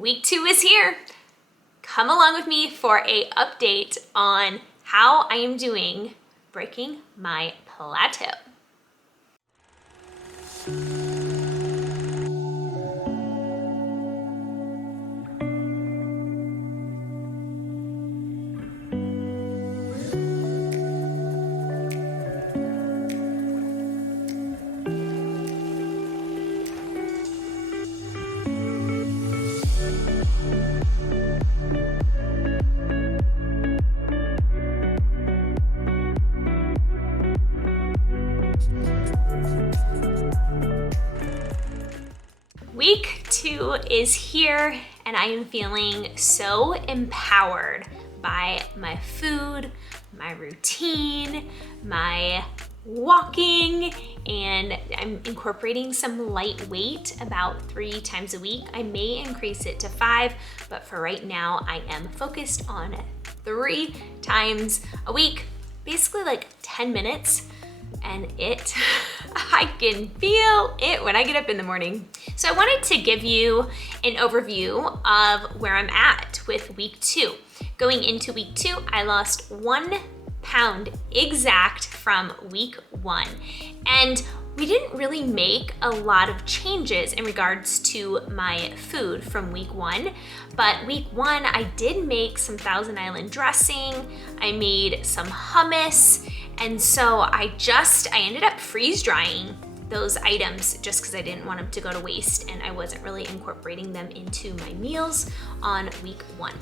Week 2 is here. Come along with me for an update on how I am doing breaking my plateau. Week 2 is here and I am feeling so empowered by my food, my routine, my walking, and I'm incorporating some light weight about 3 times a week. I may increase it to 5, but for right now I am focused on 3 times a week, basically like 10 minutes. And I can feel it when I get up in the morning. So I wanted to give you an overview of where I'm at with week 2. Going into week 2, I lost 1 pound exact from week 1. And we didn't really make a lot of changes in regards to my food from week 1, but week 1 I did make some Thousand Island dressing, I made some hummus, and so I ended up freeze drying those items just because I didn't want them to go to waste and I wasn't really incorporating them into my meals on week 1.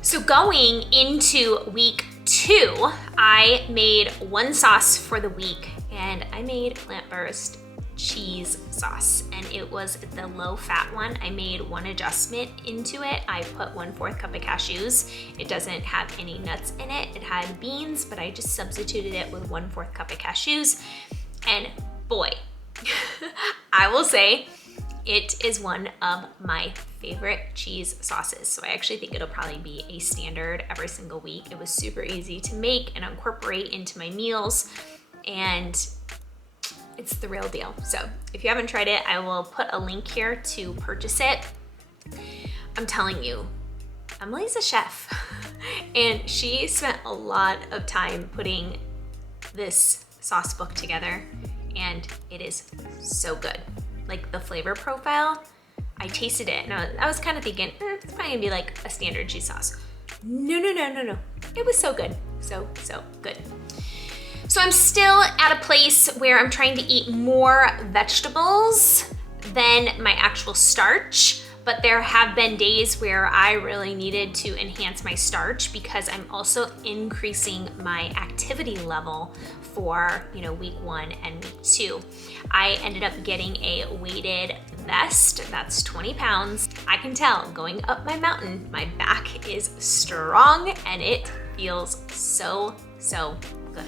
So going into week 2, I made 1 sauce for the week and I made plant-based cheese sauce and it was the low fat one. I made 1 adjustment into it. I put 1/4 cup of cashews. It doesn't have any nuts in it. It had beans, but I just substituted it with 1/4 cup of cashews. And boy, I will say it is one of my favorite cheese sauces. So I actually think it'll probably be a standard every single week. It was super easy to make and incorporate into my meals, and it's the real deal. So if you haven't tried it, I will put a link here to purchase it. I'm telling you, Emily's a chef and she spent a lot of time putting this sauce book together and it is so good. Like the flavor profile, I tasted it and I was kind of thinking, it's probably gonna be like a standard cheese sauce. No. It was so good, so good. So I'm still at a place where I'm trying to eat more vegetables than my actual starch, but there have been days where I really needed to enhance my starch because I'm also increasing my activity level for week 1 and week 2. I ended up getting a weighted vest that's 20 pounds. I can tell going up my mountain, my back is strong and it feels so good.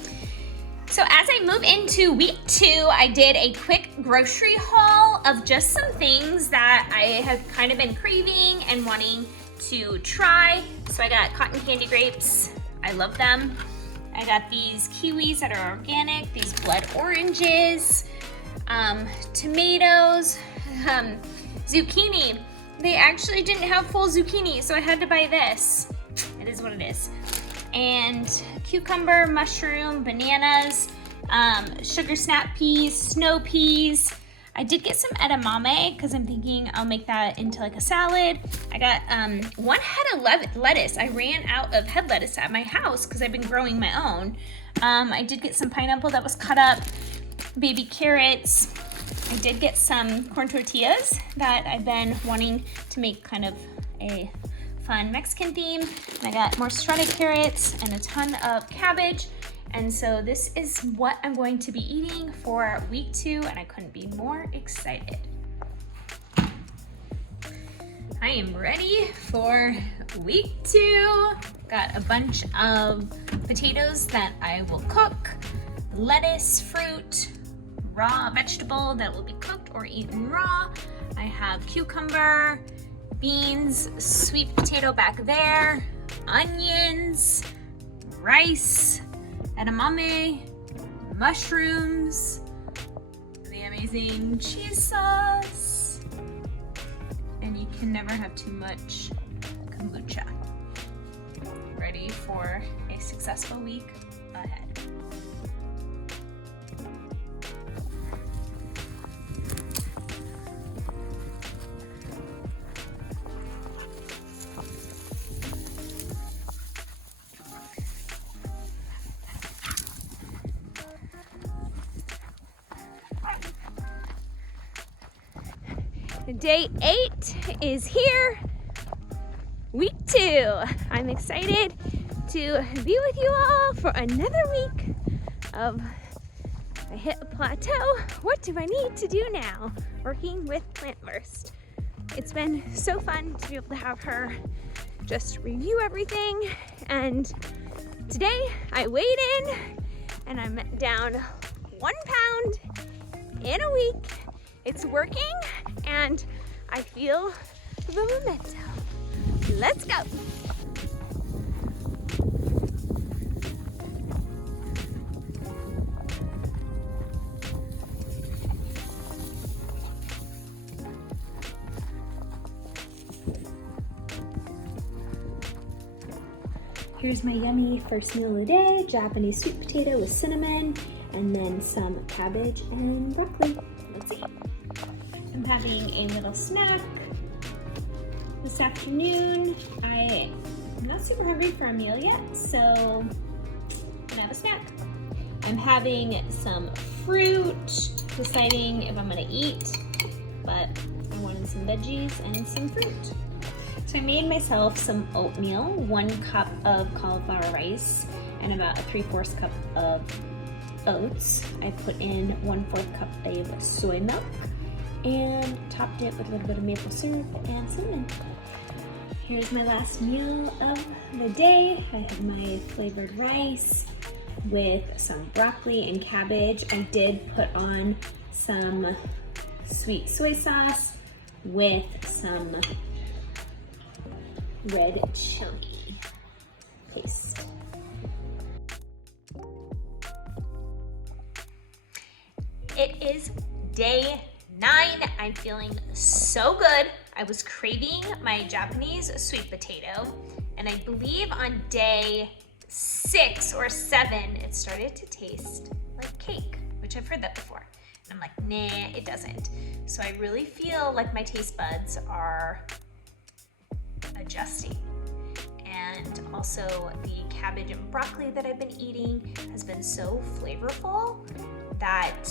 So as I move into week 2, I did a quick grocery haul of just some things that I have kind of been craving and wanting to try. So I got cotton candy grapes, I love them. I got these kiwis that are organic, these blood oranges, tomatoes, zucchini. They actually didn't have full zucchini, so I had to buy this. It is what it is. And cucumber, mushroom, bananas, sugar snap peas, snow peas. I did get some edamame because I'm thinking I'll make that into like a salad. I got 1 head of lettuce. I ran out of head lettuce at my house because I've been growing my own. I did get some pineapple that was cut up, baby carrots. I did get some corn tortillas that I've been wanting to make kind of a fun Mexican theme. And I got more shredded carrots and a ton of cabbage. And so this is what I'm going to be eating for week 2 and I couldn't be more excited. I am ready for week 2. Got a bunch of potatoes that I will cook, lettuce, fruit, raw vegetable that will be cooked or eaten raw. I have cucumber, beans, sweet potato back there, onions, rice, edamame, mushrooms, the amazing cheese sauce, and you Can never have too much kombucha. Ready for a successful week ahead. Day 8 is here, week 2. I'm excited to be with you all for another week of I hit a plateau. What do I need to do now? Working with Plantverse. It's been so fun to be able to have her just review everything, and today I weighed in and I'm down 1 pound in a week. It's working and I feel the momentum. Let's go. Here's my yummy first meal of the day, Japanese sweet potato with cinnamon, and then some cabbage and broccoli. Let's eat. I'm having a little snack this afternoon. I'm not super hungry for a meal yet, so I'm gonna have a snack. I'm having some fruit, deciding if I'm gonna eat, but I wanted some veggies and some fruit. So I made myself some oatmeal, 1 cup of cauliflower rice, and about a 3/4 cup of oats. I put in 1/4 cup of soy milk and topped it with a little bit of maple syrup and cinnamon. Here's my last meal of the day. I have my flavored rice with some broccoli and cabbage. I did put on some sweet soy sauce with some red chili paste. It is day 9. I'm feeling so good. I was craving my Japanese sweet potato, and I believe on day 6 or 7, it started to taste like cake, which I've heard that before. And I'm like, nah, it doesn't. So I really feel like my taste buds are adjusting. And also the cabbage and broccoli that I've been eating has been so flavorful that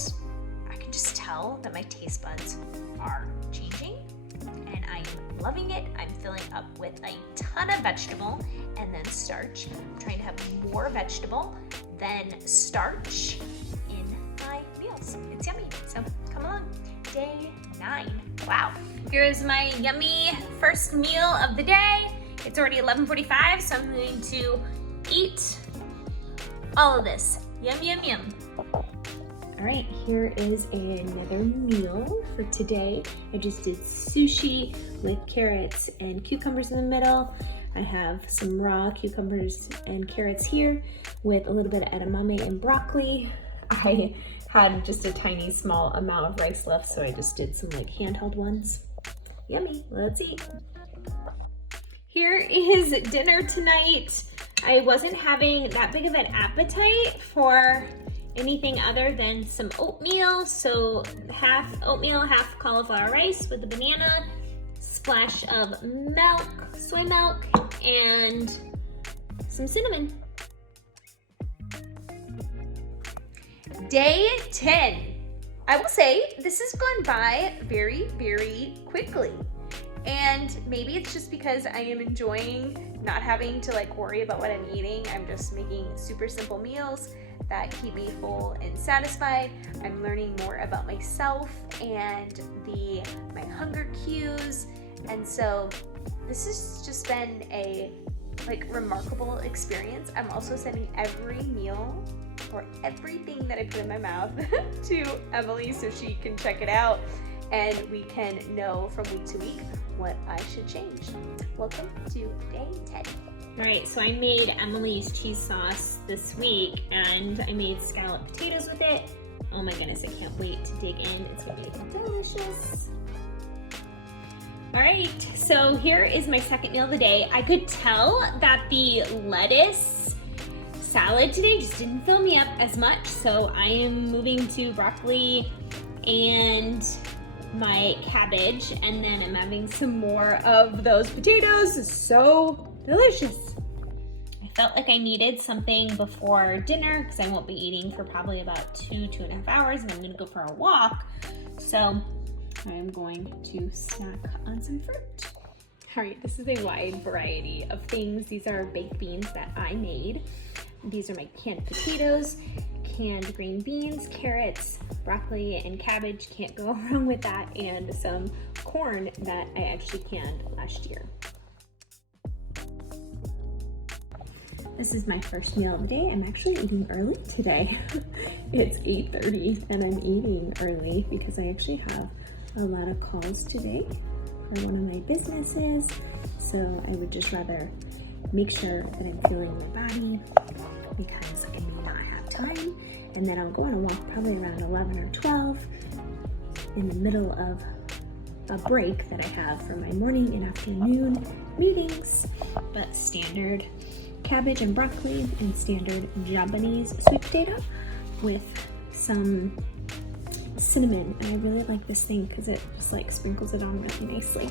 I can just tell that my taste buds are changing, and I'm loving it. I'm filling up with a ton of vegetable and then starch. I'm trying to have more vegetable than starch in my meals. It's yummy, so come along. Day 9. Wow. Here is my yummy first meal of the day. It's already 11:45, so I'm going to eat all of this. Yum, yum, yum. All right, here is another meal for today. I just did sushi with carrots and cucumbers in the middle. I have some raw cucumbers and carrots here with a little bit of edamame and broccoli. I had just a tiny small amount of rice left, so I just did some like handheld ones. Yummy, let's eat. Here is dinner tonight. I wasn't having that big of an appetite for anything other than some oatmeal. So half oatmeal, half cauliflower rice with a banana, splash of milk, soy milk, and some cinnamon. Day 10. I will say this has gone by very, very quickly. And maybe it's just because I am enjoying not having to like worry about what I'm eating. I'm just making super simple meals that keep me full and satisfied. I'm learning more about myself and my hunger cues. And so this has just been a remarkable experience. I'm also sending every meal or everything that I put in my mouth to Emily so she can check it out and we can know from week to week what I should change. Welcome to day 10. All right, so I made Emily's cheese sauce this week and I made scalloped potatoes with it. Oh my goodness, I can't wait to dig in. It's gonna be delicious. All right, so here is my second meal of the day. I could tell that the lettuce salad today just didn't fill me up as much, so I am moving to broccoli and my cabbage, and then I'm having some more of those potatoes. It's so delicious. I felt like I needed something before dinner because I won't be eating for probably about 2.5 hours, and I'm gonna go for a walk. So I'm going to snack on some fruit. All right, this is a wide variety of things. These are baked beans that I made. These are my canned potatoes, canned green beans, carrots, broccoli, and cabbage. Can't go wrong with that. And some corn that I actually canned last year. This is my first meal of the day. I'm actually eating early today. It's 8:30 and I'm eating early because I actually have a lot of calls today for one of my businesses. So I would just rather make sure that I'm feeling my body because I may not have time. And then I'll go on a walk probably around 11 or 12 in the middle of a break that I have for my morning and afternoon meetings. But standard cabbage and broccoli and standard Japanese sweet potato with some cinnamon. And I really like this thing because it just like sprinkles it on really nicely.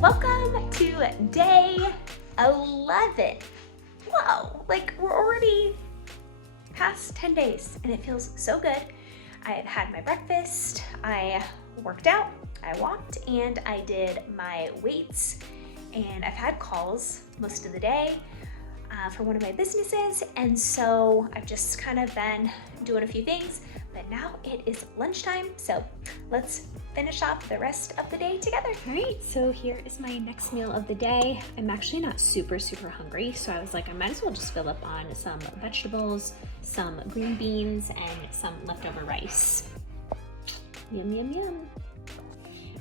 Welcome to day 11. Whoa, like we're already past 10 days and it feels so good. I have had my breakfast, I worked out, I walked, and I did my weights, and I've had calls most of the day for one of my businesses, and so I've just kind of been doing a few things, but now it is lunchtime, so let's finish off the rest of the day together. All right, so here is my next meal of the day. I'm actually not super hungry, so I was like, I might as well just fill up on some vegetables, some green beans, and some leftover rice. Yum, yum, yum.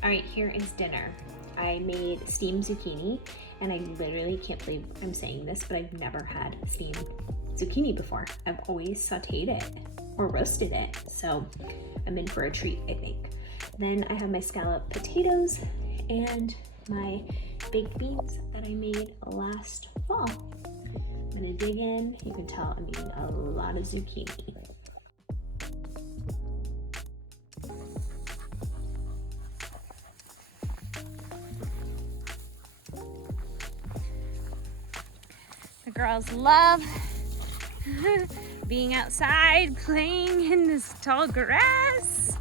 All right, here is dinner. I made steamed zucchini, and I literally can't believe I'm saying this, but I've never had steamed zucchini before. I've always sauteed it or roasted it, so I'm in for a treat, I think. Then I have my scalloped potatoes and my baked beans that I made last fall. I'm gonna dig in. You can tell I'm eating a lot of zucchini. The girls love being outside, playing in this tall grass,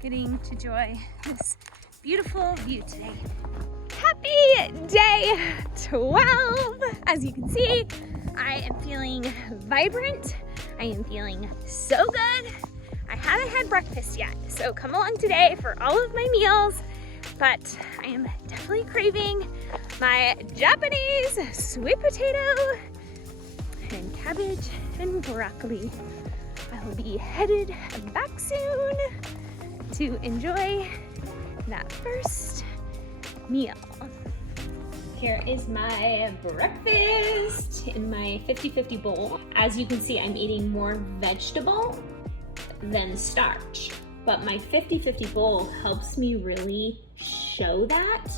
getting to enjoy this beautiful view today. Happy day 12! As you can see, I am feeling vibrant. I am feeling so good. I haven't had breakfast yet, so come along today for all of my meals, but I am definitely craving my Japanese sweet potato and cabbage and broccoli. I will be headed back soon to enjoy that first meal. Here is my breakfast in my 50-50 bowl. As you can see, I'm eating more vegetable than starch, but my 50-50 bowl helps me really show that.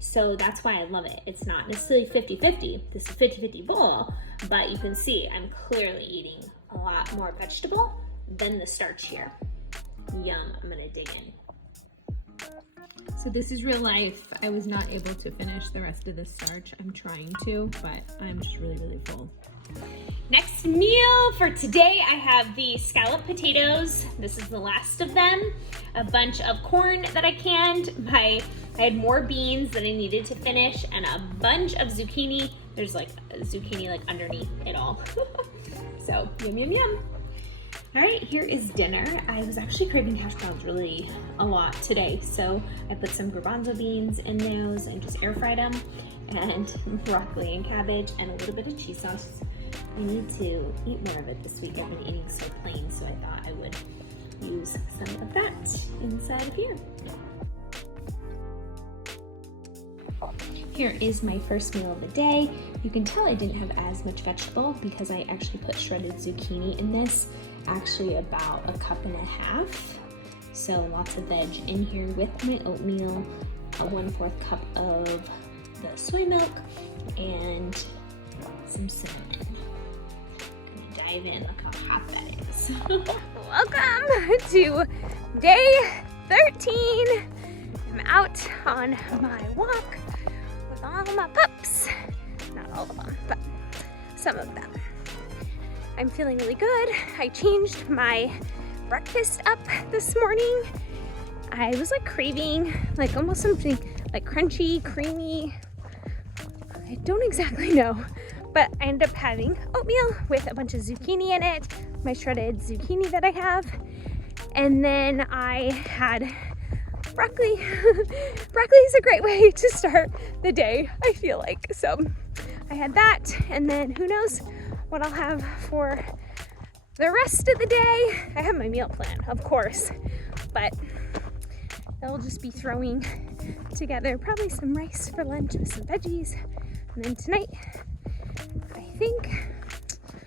So that's why I love it. It's not necessarily 50-50. This is a 50-50 bowl, but you can see I'm clearly eating a lot more vegetable than the starch here. Yum, I'm gonna dig in. So this is real life. I was not able to finish the rest of the starch. I'm trying to, but I'm just really, really full. Next meal for today, I have the scalloped potatoes. This is the last of them. A bunch of corn that I canned. I had more beans that I needed to finish and a bunch of zucchini. There's like a zucchini like underneath it all. So yum, yum, yum. All right, here is dinner. I was actually craving hash browns really a lot today, so I put some garbanzo beans in those and just air fried them, and broccoli and cabbage and a little bit of cheese sauce. I need to eat more of it this week. I've been eating so plain, so I thought I would use some of that inside of here. Here is my first meal of the day. You can tell I didn't have as much vegetable because I actually put shredded zucchini in this, actually about 1.5 cups. So lots of veg in here with my oatmeal, a 1/4 cup of the soy milk, and some cinnamon. I'm gonna dive in, look how hot that is. Welcome to day 13. I'm out on my walk with all my pups. Not all of them, but some of them. I'm feeling really good. I changed my breakfast up this morning. I was like craving like almost something like crunchy, creamy. I don't exactly know, but I ended up having oatmeal with a bunch of zucchini in it, my shredded zucchini that I have. And then I had broccoli. Broccoli is a great way to start the day, I feel like. So I had that, and then who knows what I'll have for the rest of the day. I have my meal plan, of course, but I'll just be throwing together probably some rice for lunch with some veggies. And then tonight, I think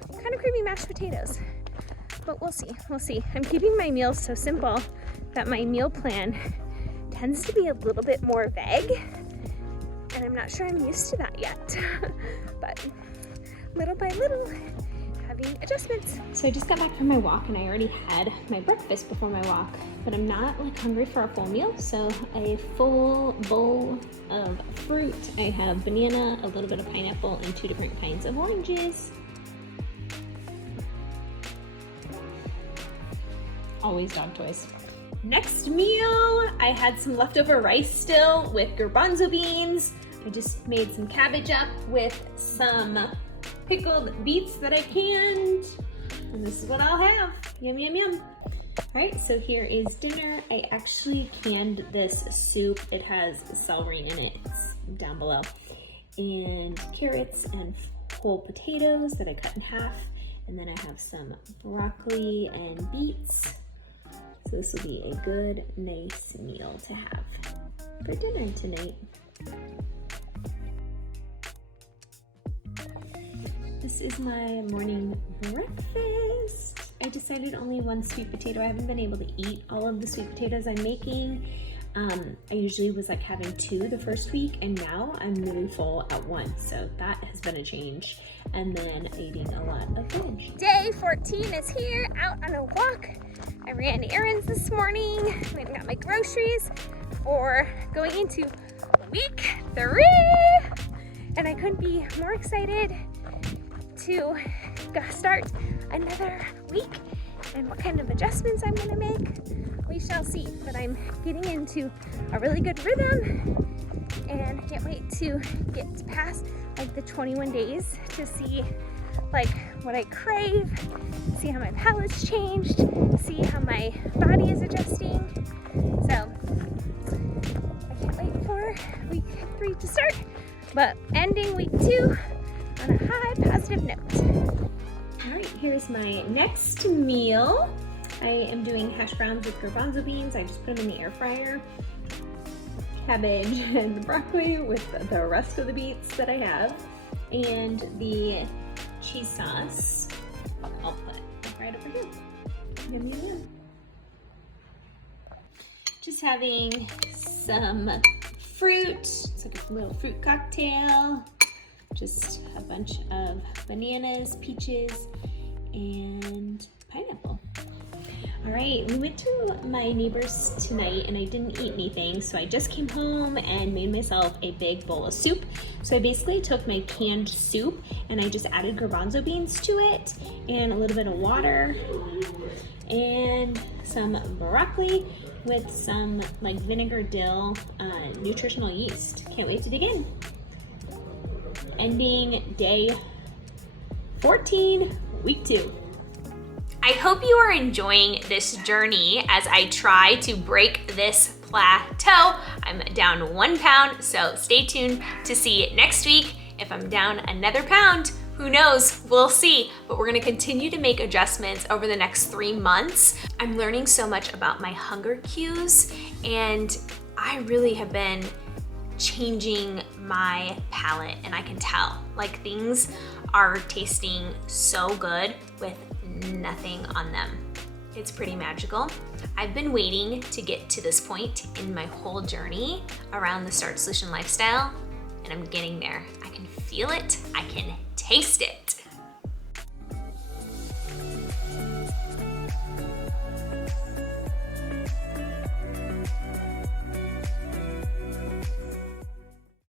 I'm kind of craving mashed potatoes, but we'll see. I'm keeping my meals so simple that my meal plan tends to be a little bit more vague, and I'm not sure I'm used to that yet. But little by little, having adjustments. So I just got back from my walk and I already had my breakfast before my walk, but I'm not like hungry for a full meal. So a full bowl of fruit. I have banana, a little bit of pineapple, and 2 different kinds of oranges. Always dog toys. Next meal, I had some leftover rice still with garbanzo beans. I just made some cabbage up with some pickled beets that I canned, and this is what I'll have. Yum, yum, yum. All right, so here is dinner. I actually canned this soup. It has celery in it. It's down below. And carrots and whole potatoes that I cut in half. And then I have some broccoli and beets. So this will be a good, nice meal to have for dinner tonight. This is my morning breakfast. I decided only 1 sweet potato. I haven't been able to eat all of the sweet potatoes I'm making. I usually was like having 2 the first week, and now I'm really full at 1. So that has been a change. And then eating a lot of veg. Day 14 is here, out on a walk. I ran errands this morning. I got my groceries for going into week 3. And I couldn't be more excited to start another week, and what kind of adjustments I'm gonna make, we shall see. But I'm getting into a really good rhythm, and I can't wait to get past like the 21 days to see like what I crave, see how my palate's changed, see how my body is adjusting. So I can't wait for week 3 to start, but ending week 2 on a high positive note. All right, here's my next meal. I am doing hash browns with garbanzo beans. I just put them in the air fryer. Cabbage and broccoli with the rest of the beets that I have. And the cheese sauce, I'll put right over here. Yum, yum, yum. Just having some fruit. It's like a little fruit cocktail. Just a bunch of bananas, peaches, and pineapple. All right, we went to my neighbor's tonight and I didn't eat anything, so I just came home and made myself a big bowl of soup. So I basically took my canned soup and I just added garbanzo beans to it and a little bit of water and some broccoli with some like vinegar dill nutritional yeast. Can't wait to dig in. Ending day 14, week 2. I hope you are enjoying this journey as I try to break this plateau. I'm down 1 pound, so stay tuned to see next week. If I'm down another pound, who knows, we'll see. But we're gonna continue to make adjustments over the next 3 months. I'm learning so much about my hunger cues, and I really have been changing my palate, and I can tell, like, things are tasting so good with nothing on them. It's pretty magical. I've been waiting to get to this point in my whole journey around the Starch Solution lifestyle, and I'm getting there. I can feel it, I can taste it.